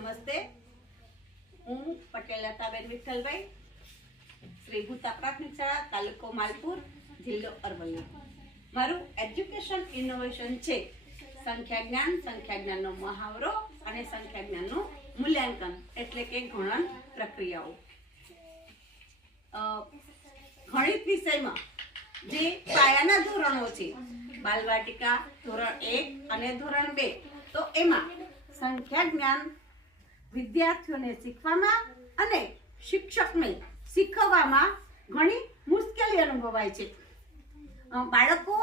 નમસ્તે, હું પટેલ લતાબેન વિઠ્ઠલભાઈ, શ્રી ભૂતા પ્રાથમિક શાળા, તાલુકો માલપુર, જિલ્લો અરવલ્લી. મારું એજ્યુકેશન ઇનોવેશન છે સંખ્યા જ્ઞાનનો મહાવરો અને સંખ્યા જ્ઞાનનું મૂલ્યાંકન એટલે કે ગણન પ્રક્રિયાઓ. ગણિત વિષયમાં જે પાયાના ધોરણો છે, બાલવાટિકા, ધોરણ 1 અને ધોરણ 2, તો એમાં સંખ્યા જ્ઞાન વિદ્યાર્થીઓને શીખવામાં અને શિક્ષકને શીખવવામાં ઘણી મુશ્કેલી અનુભવાય છે. બાળકો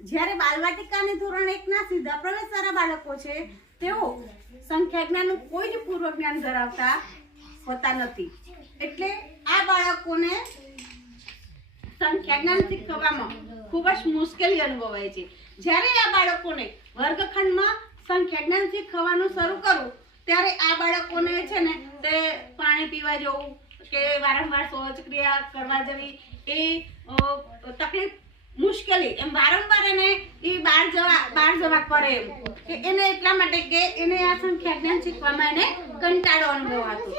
જ્યારે બાલવાટિકા અને ધોરણ 1 ના સીધા પ્રવેશવાળા બાળકો છે, તેઓ સંખ્યા જ્ઞાનનું કોઈ જ પૂર્વ જ્ઞાન ધરાવતા હોતા નથી. એટલે આ બાળકોને સંખ્યા જ્ઞાન શીખવવામાં ખૂબ જ મુશ્કેલી અનુભવાય છે. જ્યારે આ બાળકોને વર્ગખંડમાં સંખ્યા જ્ઞાન શીખવવાનું શરૂ કરું ત્યારે આ બાળકોને છે ને તે પાણી પીવા જવું કે વારંવાર શૌચક્રિયા કરવા જવી એ તકલીફ મુશ્કેલી એમ વારંવાર એને એ બહાર જવા કરે એમ કે એને એટલા માટે કે એને આ સંખ્યા જ્ઞાન શીખવામાં એને કંટાળો અનુભવાતો.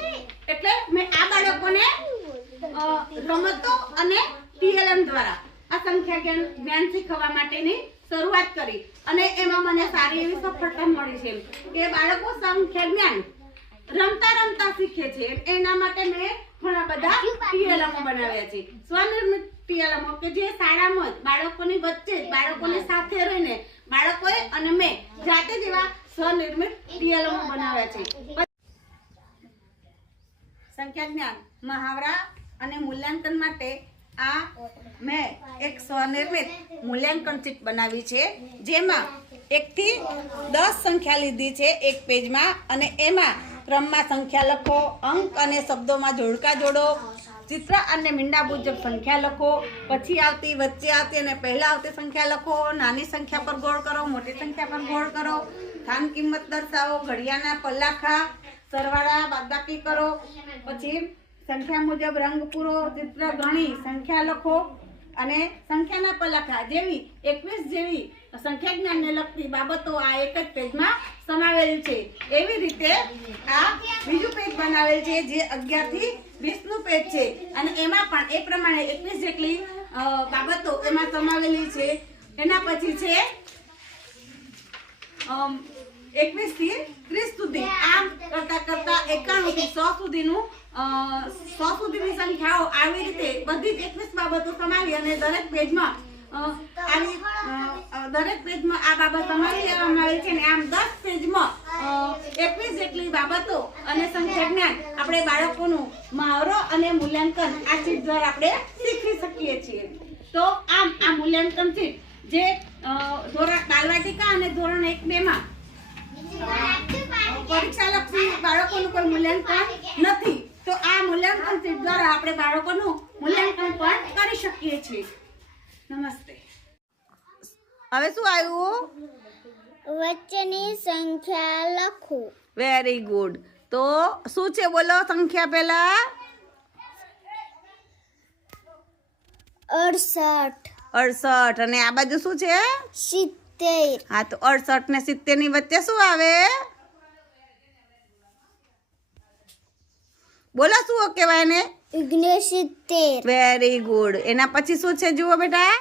એટલે મેં આ બાળકોને રમતો અને ટીએલએમ દ્વારા આ સંખ્યા જ્ઞાન શીખવવા માટેની શરૂઆત કરી અને એમાં મને સારી એવી સફળતા મળી છે કે બાળકો સંખ્યા જ્ઞાન રમતા શીખે છે. એના માટે મેં ઘણા બધા ટીએલએમઓ બનાવ્યા છે, સ્વનિર્મિત ટીએલએમઓ કે જે શાળામાં જ બાળકોની વચ્ચે જ બાળકોની સાથે રહીને બાળકોએ અને મેં જાતે જ એવા સ્વનિર્મિત ટીએલએમઓ બનાવ્યા છે. સંખ્યા જ્ઞાન મહાવરા અને મૂલ્યાંકન માટે આ મેં એક સ્વનિર્મિત મૂલ્યાંકન શીટ બનાવી છે, જેમાં 1 થી 10 સંખ્યા લીધી છે એક પેજમાં અને એમાં ક્રમમાં સંખ્યા લખો, અંક અને શબ્દોમાં જોડકા જોડો, ચિત્ર અને મીંડા મુજબ સંખ્યા લખો, પછી આવતી, વચ્ચે આવતી અને પહેલા આવતી સંખ્યા લખો, નાની સંખ્યા પર ગોળ કરો, મોટી સંખ્યા પર ગોળ કરો, સ્થાન કિંમત દર્શાવો, ઘડિયાળના પલ્લાખા, સરવાળા બાદબાકી કરો, પછી સંખ્યા મુજબ રંગ પૂરો, ચિત્ર ગણી સંખ્યા લખો અને સંખ્યાના પલ્લાખા જેવી 21 જેવી સંખ્યા જ્ઞાનને લગતી બાબતો આ એક જ પેજમાં સમાવેલ છે. એવી રીતે આ બીજું પેજ બનાવેલ છે જે 11 થી 20 નું પેજ છે અને એમાં પણ એ પ્રમાણે 21 જેટલી બાબતો એમાં સમાવેલી છે. એના પછી છે 21 થી 30 સુધી, આમ કરતા 91 થી 100 સુધીનું 100 સુધીની સંખ્યાઓ આવી રીતે બધી જ 21 બાબતો સમાવી અને દરેક પેજમાં આ બાબત સમાવી લેવામાં આવી છે. આમ 10 પેજમાં 21 જેટલી બાબતો અને સંખ્યા જ્ઞાન આપણે બાળકોનું મહાવરો અને મૂલ્યાંકન આ શીટ દ્વારા આપણે શીખવી શકીએ છીએ. તો આમ આ મૂલ્યાંકન શીટ જે બાલવાટિકા અને ધોરણ 1-2 માં પરીક્ષાલક્ષી બાળકોનું કોઈ મૂલ્યાંકન નથી, તો આ મૂલ્યાંકન શીટ દ્વારા આપણે બાળકોનું મૂલ્યાંકન પણ કરી શકીએ છીએ. નમસ્તે. હવે શું આવ્યું? વચ્ચેની સંખ્યા લખો. Very good. તો શું છે બોલો સંખ્યા પહેલા? 68 અને આ બાજુ શું છે? 70. હા, તો 68 ને 70 ની વચ્ચે શું આવે? બોલો શું કહેવાય ને? 69. Very good. એના પછી શું છે જુઓ બેટા?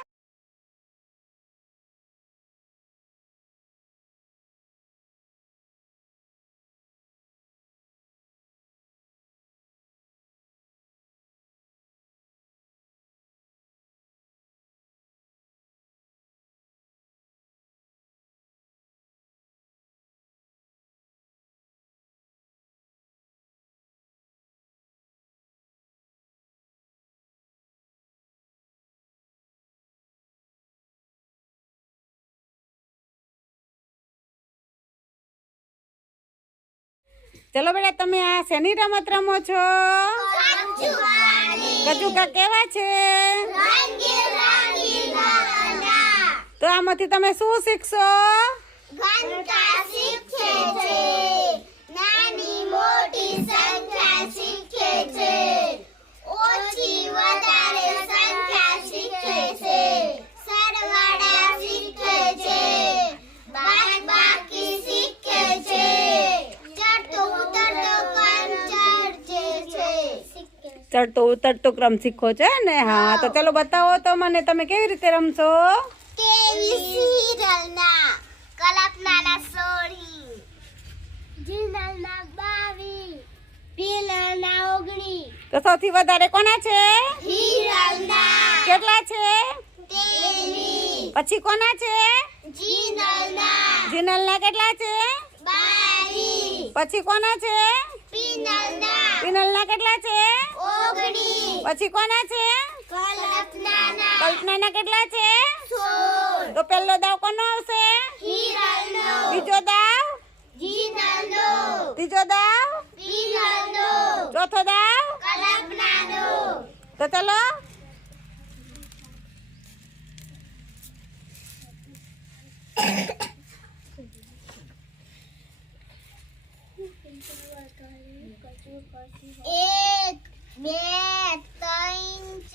ચલો બેટા, તમે આ શેની રમત રમો છો? કચુકા કેવા છે? તો આમાંથી તમે શું શીખશો? નાની મોટી સંખ્યા શીખે છે, ઓછી વધારે સંખ્યા શીખે છે, સરવાળા શીખે છે, બાદબાકી શીખે છે, ચટુ ચડતો ઉતરતો ક્રમ શીખો છો ને? હા, તો ચલો બતાવો તો મને, તમે કેવી રીતે રમશો? કેવી સિરલના કલ્પનાના સોળી જીનલના 22 પિલરના 19 તો સૌથી વધારે કોના છે? હિરલના કેટલા છે? 23 પછી કોના છે? જીનલના જીનલના કેટલા છે? 22 પછી કોના છે? પિનલના પિનલના કેટલા છે? 19 પછી કોના છે? કલ્પનાના કલ્પનાના કેટલા છે? 16 તો પહેલો દાવ કોનો આવશે? હિરલનો બીજો દાવ? જીનલનો ત્રીજો દાવ? પિનલનો ચોથો દાવ? કલ્પનાનો તો ચલો એક બે